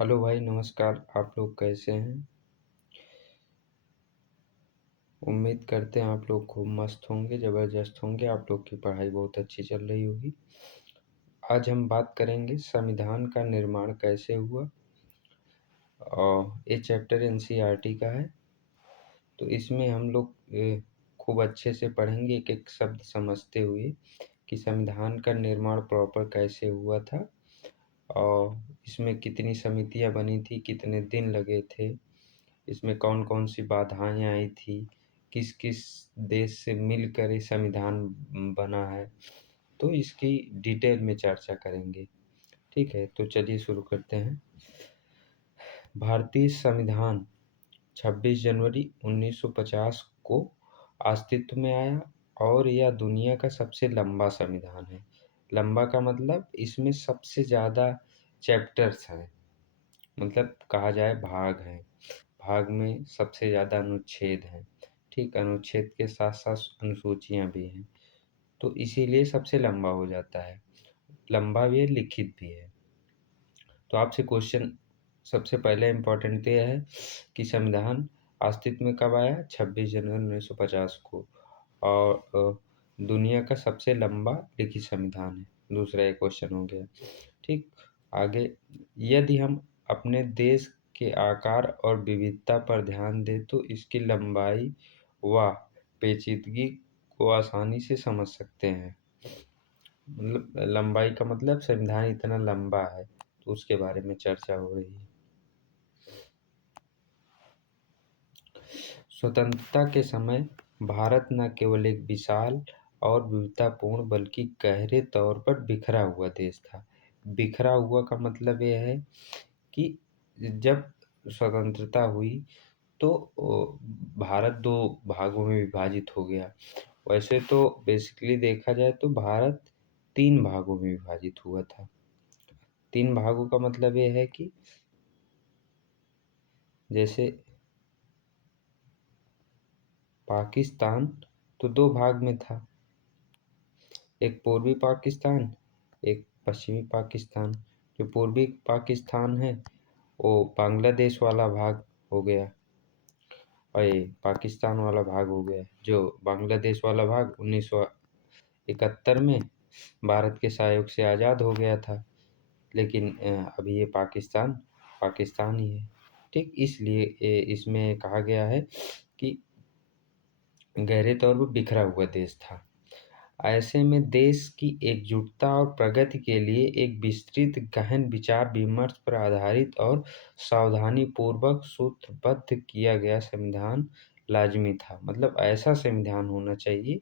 Hello भाई, नमस्कार। आप लोग कैसे हैं? उम्मीद करते हैं आप लोग खूब मस्त होंगे, ज़बरदस्त होंगे। आप लोग की पढ़ाई बहुत अच्छी चल रही होगी। आज हम बात करेंगे संविधान का निर्माण कैसे हुआ। और ये चैप्टर एनसीईआरटी का है, तो इसमें हम लोग खूब अच्छे से पढ़ेंगे, एक एक शब्द समझते हुए कि संविधान का निर्माण प्रॉपर कैसे हुआ था और इसमें कितनी समितियां बनी थी, कितने दिन लगे थे, इसमें कौन-कौन सी बाधाएँ आई थी, किस-किस देश से मिलकर ये संविधान बना है, तो इसकी डिटेल में चर्चा करेंगे। ठीक है, तो चलिए शुरू करते हैं। भारतीय संविधान 26 जनवरी 1950 को अस्तित्व में आया और यह दुनिया का सबसे लंबा संविधान है। लंबा का मतलब इसमें सबसे ज़्यादा चैप्टर्स हैं, मतलब कहा जाए भाग हैं। भाग में सबसे ज़्यादा अनुच्छेद हैं। ठीक, अनुच्छेद के साथ-साथ अनुसूचियाँ भी हैं, तो इसीलिए सबसे लंबा हो जाता है। लंबा भी है, लिखित भी है। तो आपसे क्वेश्चन सबसे पहले इम्पोर्टेंट तो ये है कि संविधान अस्तित्व में कब आया? 26 जनवरी 1950 को। और दुनिया का सबसे लंबा लिखित संविधान है। दूसरा ये क्वेश्चन हो गया। ठीक, आगे यदि हम अपने देश के आकार और विविधता पर ध्यान दें तो इसकी लंबाई व पेचीदगी को आसानी से समझ सकते हैं। मतलब लंबाई का मतलब संविधान इतना लंबा है, तो उसके बारे में चर्चा हो रही है। स्वतंत्रता के समय भारत न केवल एक विशाल और विविधतापूर्ण बल्कि गहरे तौर पर बिखरा हुआ देश था। बिखरा हुआ का मतलब ये है कि जब स्वतंत्रता हुई तो भारत दो भागों में विभाजित हो गया। वैसे तो बेसिकली देखा जाए तो भारत तीन भागों में विभाजित हुआ था। तीन भागों का मतलब ये है कि जैसे पाकिस्तान तो दो भाग में था, एक पूर्वी पाकिस्तान, एक पश्चिमी पाकिस्तान। जो पूर्वी पाकिस्तान है वो बांग्लादेश वाला भाग हो गया और ये पाकिस्तान वाला भाग हो गया। जो बांग्लादेश वाला भाग 1971 में भारत के सहयोग से आज़ाद हो गया था, लेकिन अभी ये पाकिस्तान पाकिस्तान ही है। ठीक, इसलिए इसमें कहा गया है कि गहरे तौर पर बिखरा हुआ देश था। ऐसे में देश की एकजुटता और प्रगति के लिए एक विस्तृत गहन विचार विमर्श पर आधारित और सावधानीपूर्वक सूत्रबद्ध किया गया संविधान लाज़मी था। मतलब ऐसा संविधान होना चाहिए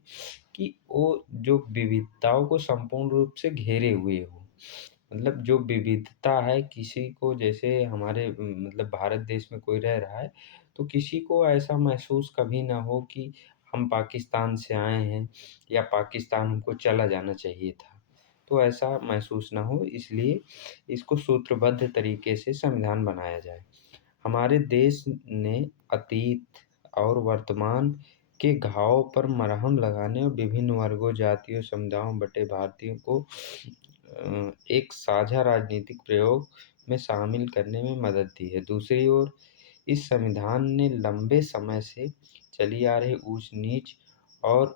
कि वो जो विविधताओं को संपूर्ण रूप से घेरे हुए हो। मतलब जो विविधता है, किसी को जैसे हमारे मतलब भारत देश में कोई रह रहा है, तो किसी को ऐसा महसूस कभी ना हो कि हम पाकिस्तान से आए हैं या पाकिस्तान हमको चला जाना चाहिए था। तो ऐसा महसूस ना हो, इसलिए इसको सूत्रबद्ध तरीके से संविधान बनाया जाए। हमारे देश ने अतीत और वर्तमान के घाव पर मरहम लगाने और विभिन्न वर्गों, जातियों, समुदायों, बटे भारतीयों को एक साझा राजनीतिक प्रयोग में शामिल करने में मदद दी है। दूसरी ओर इस संविधान ने लंबे समय से चली आ रही ऊंच-नीच और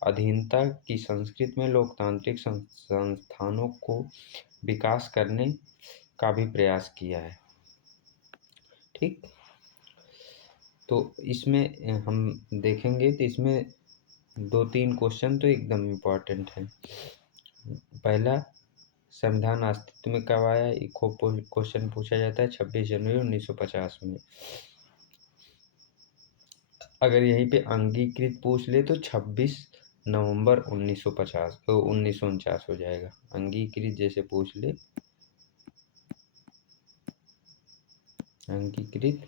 अधीनता की संस्कृति में लोकतांत्रिक संस्थानों को विकास करने का भी प्रयास किया है। ठीक, तो इसमें हम देखेंगे तो इसमें 2-3 क्वेश्चन तो एकदम इम्पोर्टेंट हैं। पहला, संविधान अस्तित्व में कब आया? एक क्वेश्चन पूछा जाता है 26 जनवरी 1950 में। अगर यहीं पे अंगीकृत पूछ ले तो 26 नवंबर 1950 तो 1949 हो जाएगा। अंगीकृत जैसे पूछ ले, अंगीकृत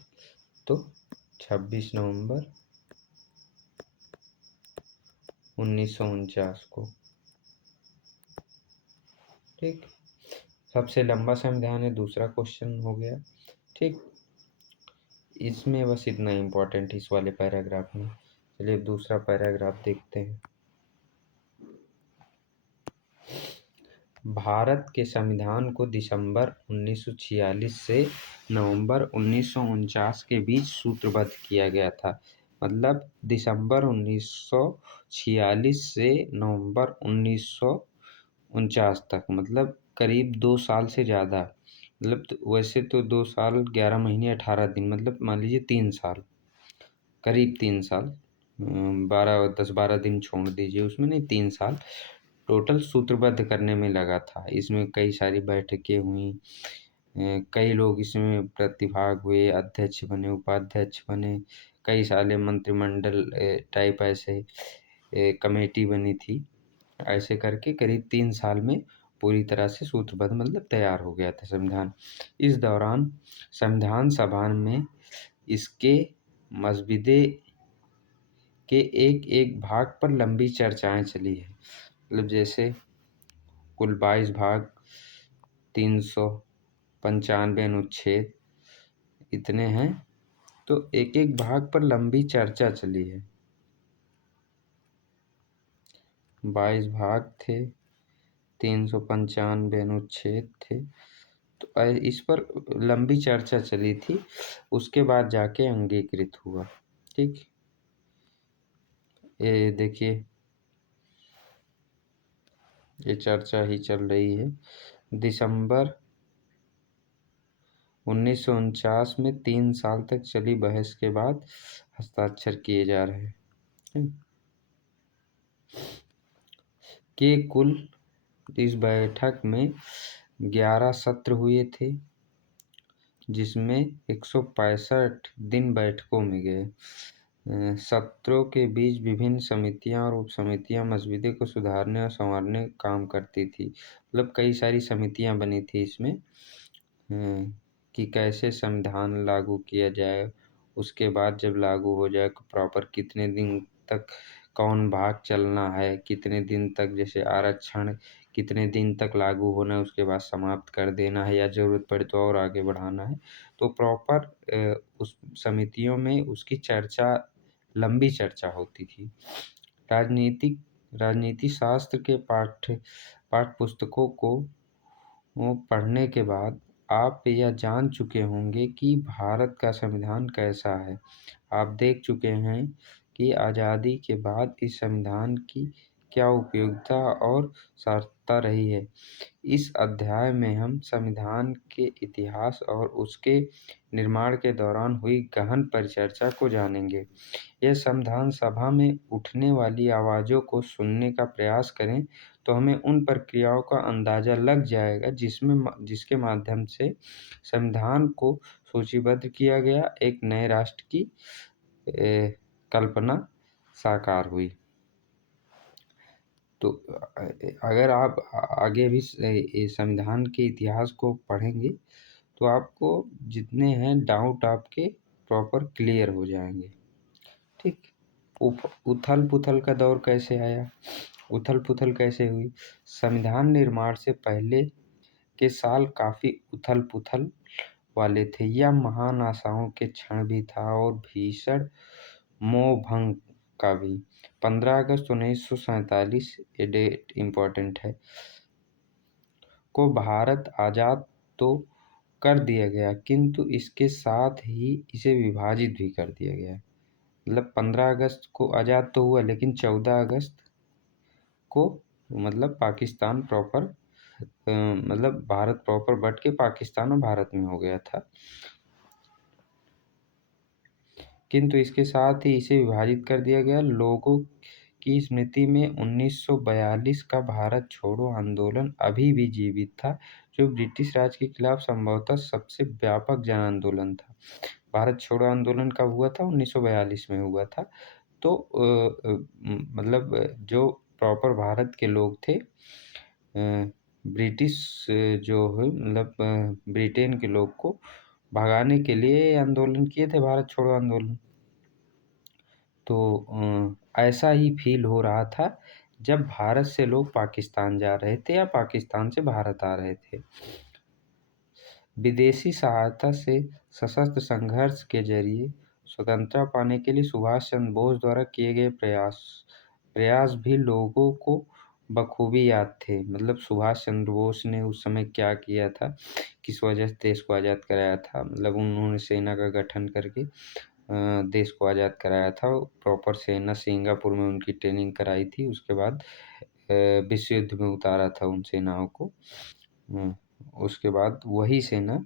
तो 26 नवंबर 1949 को। ठीक, सबसे लंबा संविधान है, दूसरा क्वेश्चन हो गया। ठीक, इसमें बस इतना इम्पोर्टेंट इस वाले पैराग्राफ में। चलिए दूसरा पैराग्राफ देखते हैं। भारत के संविधान को दिसंबर 1946 से नवंबर 1949 के बीच सूत्रबद्ध किया गया था। मतलब दिसंबर 1946 से नवंबर 1949 तक, मतलब करीब 2 साल से ज़्यादा। मतलब वैसे तो 2 साल 11 महीने 18 दिन, मतलब मान लीजिए 3 साल, करीब 3 साल, 10-12 दिन छोड़ दीजिए उसमें, नहीं 3 साल टोटल सूत्रबद्ध करने में लगा था। इसमें कई सारी बैठकें हुई, कई लोग इसमें प्रतिभाग हुए, अध्यक्ष बने, उपाध्यक्ष बने, कई सारे मंत्रिमंडल टाइप ऐसे कमेटी बनी थी। ऐसे करके करीब 3 साल में पूरी तरह से सूत्रबद्ध, मतलब तैयार हो गया था संविधान। इस दौरान संविधान सभा में इसके मसविदे के एक भाग पर लंबी चर्चाएं चली है। मतलब जैसे कुल 22 भाग, 395 अनुच्छेद इतने हैं, तो एक एक भाग पर लंबी चर्चा चली है। 22 भाग थे, 395 अनुच्छेद थे, तो इस पर लंबी चर्चा चली थी, उसके बाद जाके अंगीकृत हुआ। ठीक, ये देखिए, ये चर्चा ही चल रही है। दिसंबर 1949 में 3 साल तक चली बहस के बाद हस्ताक्षर किए जा रहे हैं। कि कुल इस बैठक में 11 सत्र हुए थे, जिसमें 165 दिन बैठकों में गए। सत्रों के बीच विभिन्न समितियां और उप समितियां मसविदे को सुधारने और संवारने का काम करती थी। मतलब कई सारी समितियां बनी थी इसमें, कि कैसे संविधान लागू किया जाए, उसके बाद जब लागू हो जाए प्रॉपर कितने दिन तक कौन भाग चलना है, कितने दिन तक, जैसे आरक्षण कितने दिन तक लागू होना है, उसके बाद समाप्त कर देना है या ज़रूरत पड़े तो और आगे बढ़ाना है। तो प्रॉपर उस समितियों में उसकी चर्चा, लंबी चर्चा होती थी। राजनीति शास्त्र के पाठ्य पुस्तकों को पढ़ने के बाद आप यह जान चुके होंगे कि भारत का संविधान कैसा है। आप देख चुके हैं कि आज़ादी के बाद इस संविधान की क्या उपयोगिता और सार्थकता रही है। इस अध्याय में हम संविधान के इतिहास और उसके निर्माण के दौरान हुई गहन परिचर्चा को जानेंगे। यह संविधान सभा में उठने वाली आवाज़ों को सुनने का प्रयास करें तो हमें उन प्रक्रियाओं का अंदाज़ा लग जाएगा जिसके माध्यम से संविधान को सूचीबद्ध किया गया, एक नए राष्ट्र की कल्पना साकार हुई। तो अगर आप आगे भी संविधान के इतिहास को पढ़ेंगे तो आपको जितने हैं डाउट आपके प्रॉपर क्लियर हो जाएंगे। ठीक, उथल पुथल का दौर कैसे आया, उथल पुथल कैसे हुई। संविधान निर्माण से पहले के साल काफ़ी उथल पुथल वाले थे। यह महान आशाओं के क्षण भी था और भीषण मोहभंग का भी। 15 अगस्त 1947, ये डेट इम्पोर्टेंट है, को भारत आज़ाद तो कर दिया गया, किंतु इसके साथ ही इसे विभाजित भी कर दिया गया। मतलब 15 अगस्त को आज़ाद तो हुआ, लेकिन 14 अगस्त को मतलब पाकिस्तान प्रॉपर, मतलब भारत प्रॉपर बट के पाकिस्तान और भारत में हो गया था, किंतु इसके साथ ही इसे विभाजित कर दिया गया। लोगों की स्मृति में 1942 का भारत छोड़ो आंदोलन अभी भी जीवित था, जो ब्रिटिश राज के खिलाफ संभवतः सबसे व्यापक जन आंदोलन था। भारत छोड़ो आंदोलन कब हुआ था? 1942 में हुआ था। तो मतलब जो प्रॉपर भारत के लोग थे, ब्रिटिश जो है मतलब ब्रिटेन के लोग को भगाने के लिए आंदोलन किए थे, भारत छोड़ो आंदोलन। तो ऐसा ही फील हो रहा था जब भारत से लोग पाकिस्तान जा रहे थे या पाकिस्तान से भारत आ रहे थे। विदेशी सहायता से सशस्त्र संघर्ष के जरिए स्वतंत्रता पाने के लिए सुभाष चंद्र बोस द्वारा किए गए प्रयास भी लोगों को बखूबी याद थे। मतलब सुभाष चंद्र बोस ने उस समय क्या किया था, किस वजह से देश को आज़ाद कराया था। मतलब उन्होंने सेना का गठन करके देश को आज़ाद कराया था। प्रॉपर सेना सिंगापुर में उनकी ट्रेनिंग कराई थी। उसके बाद विश्व युद्ध में उतारा था उन सेनाओं को। उसके बाद वही सेना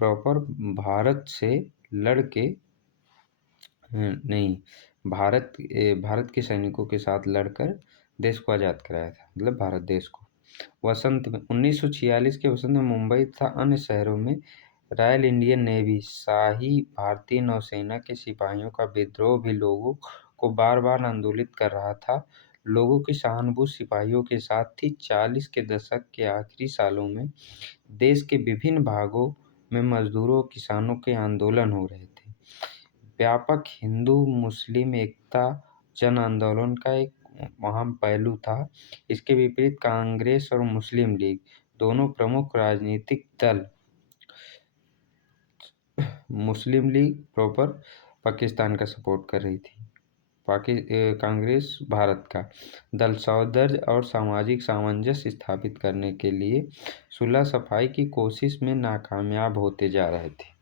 प्रॉपर भारत से लड़ के नहीं, भारत के सैनिकों के साथ लड़कर देश को आज़ाद कराया था, मतलब भारत देश को। वसंत में 1946 के वसंत में मुंबई तथा अन्य शहरों में रॉयल इंडियन नेवी, शाही भारतीय नौसेना के सिपाहियों का विद्रोह भी लोगों को बार बार आंदोलित कर रहा था। लोगों की सहानुभूति सिपाहियों के साथ थी। 40 के दशक के आखिरी सालों में देश के विभिन्न भागों में मजदूरों और किसानों के आंदोलन हो रहे थे। व्यापक हिंदू मुस्लिम एकता जन आंदोलन का एक अहम पहलू था। इसके विपरीत कांग्रेस और मुस्लिम लीग दोनों प्रमुख राजनीतिक दल, मुस्लिम लीग प्रॉपर पाकिस्तान का सपोर्ट कर रही थी, कांग्रेस भारत का दल, सौहार्द और सामाजिक सामंजस्य स्थापित करने के लिए सुलह सफाई की कोशिश में नाकामयाब होते जा रहे थे।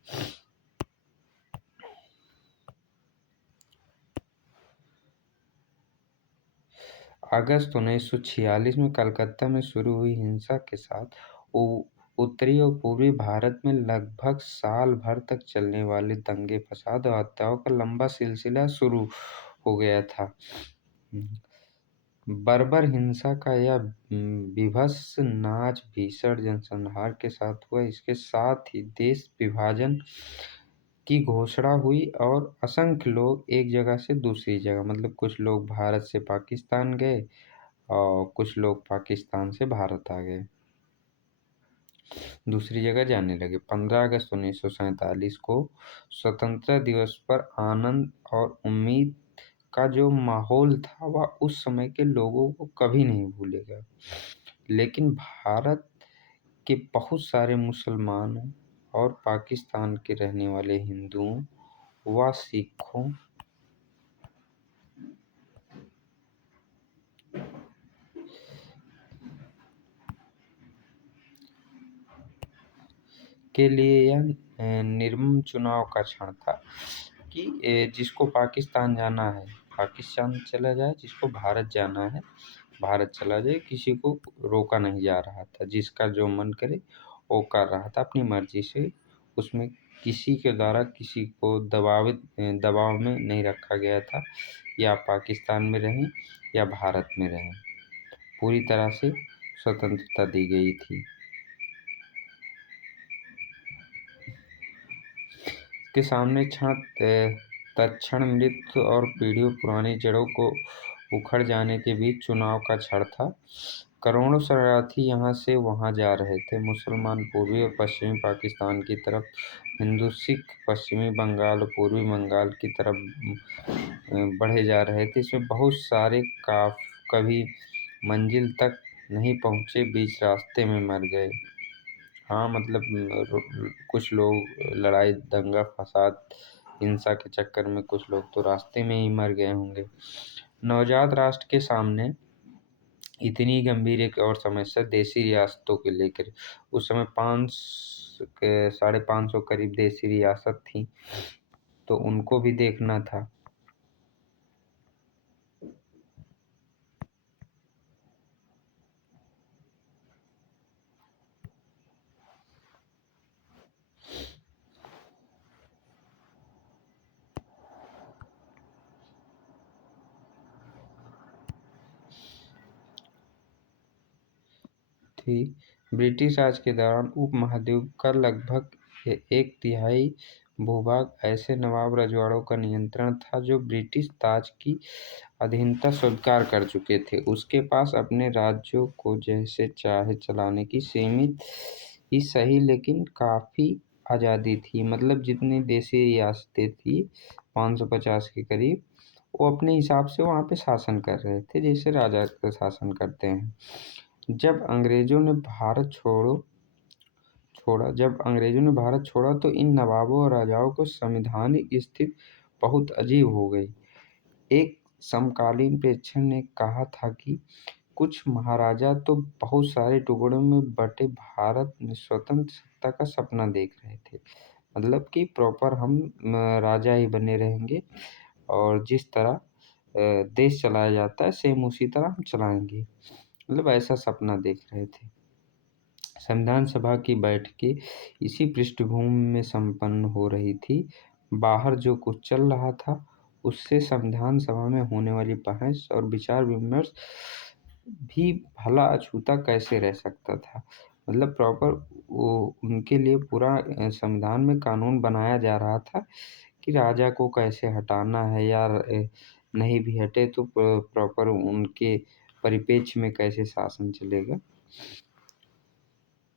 अगस्त 1946 में कलकत्ता में शुरू हुई हिंसा के साथ उत्तरी और पूर्वी भारत में लगभग साल भर तक चलने वाले दंगे फसाद और हत्याओं का लंबा सिलसिला शुरू हो गया था। बर्बर हिंसा का यह विभत्स नाच भीषण जनसंहार के साथ हुआ। इसके साथ ही देश विभाजन की घोषणा हुई और असंख्य लोग एक जगह से दूसरी जगह, मतलब कुछ लोग भारत से पाकिस्तान गए और कुछ लोग पाकिस्तान से भारत आ गए, दूसरी जगह जाने लगे। 15 अगस्त 1947 को स्वतंत्रता दिवस पर आनंद और उम्मीद का जो माहौल था वह उस समय के लोगों को कभी नहीं भूलेगा। लेकिन भारत के बहुत सारे मुसलमानों और पाकिस्तान के रहने वाले हिंदुओं व सिखों के लिए यह निर्मम चुनाव का क्षण था कि जिसको पाकिस्तान जाना है पाकिस्तान चला जाए, जिसको भारत जाना है भारत चला जाए। किसी को रोका नहीं जा रहा था, जिसका जो मन करे वो कर रहा था अपनी मर्जी से। उसमें किसी के द्वारा किसी को दबाव में नहीं रखा गया था, या पाकिस्तान में रहें या भारत में रहें, पूरी तरह से स्वतंत्रता दी गई थी। के सामने तत्क्षण मृत्यु और पीढ़ियों पुरानी जड़ों को उखड़ जाने के बीच चुनाव का क्षण था। करोड़ों शरणार्थी यहाँ से वहाँ जा रहे थे। मुसलमान पूर्वी और पश्चिमी पाकिस्तान की तरफ, हिंदू सिख पश्चिमी बंगाल और पूर्वी बंगाल की तरफ बढ़े जा रहे थे। इसमें बहुत सारे कभी मंजिल तक नहीं पहुँचे, बीच रास्ते में मर गए। हाँ, मतलब कुछ लोग लड़ाई दंगा फसाद हिंसा के चक्कर में कुछ लोग तो रास्ते में ही मर गए होंगे। नवजात राष्ट्र के सामने इतनी गंभीर एक और समस्या देशी रियासतों के लेकर। उस समय 500-550 करीब देशी रियासत थी, तो उनको भी देखना था। थी। ब्रिटिश राज के दौरान उपमहाद्वीप का लगभग एक तिहाई भूभाग ऐसे नवाब रजवाड़ों का नियंत्रण था जो ब्रिटिश ताज की अधीनता स्वीकार कर चुके थे। उसके पास अपने राज्यों को जैसे चाहे चलाने की सीमित ही सही लेकिन काफ़ी आज़ादी थी। मतलब जितनी देशी रियासतें थी 550 के करीब, वो अपने हिसाब से वहाँ पे शासन कर रहे थे, जैसे राजा का शासन करते हैं। जब अंग्रेजों ने भारत छोड़ा तो इन नवाबों और राजाओं को संवैधानिक स्थिति बहुत अजीब हो गई। एक समकालीन प्रेक्षक ने कहा था कि कुछ महाराजा तो बहुत सारे टुकड़ों में बँटे भारत में स्वतंत्र सत्ता का सपना देख रहे थे। मतलब कि प्रॉपर हम राजा ही बने रहेंगे और जिस तरह देश चलाया जाता है सेम उसी तरह हम चलाएँगे। मतलब ऐसा सपना देख रहे थे। संविधान सभा की बैठकें इसी पृष्ठभूमि में संपन्न हो रही थी। बाहर जो कुछ चल रहा था, उससे संविधान सभा में होने वाली बहस और विचार-विमर्श भी भला-अछूता कैसे रह सकता था। मतलब प्रॉपर वो उनके लिए पूरा संविधान में कानून बनाया जा रहा था कि राजा को कैसे हटाना है या नहीं भी हटे तो प्रॉपर उनके परिप्रेक्ष्य में कैसे शासन चलेगा।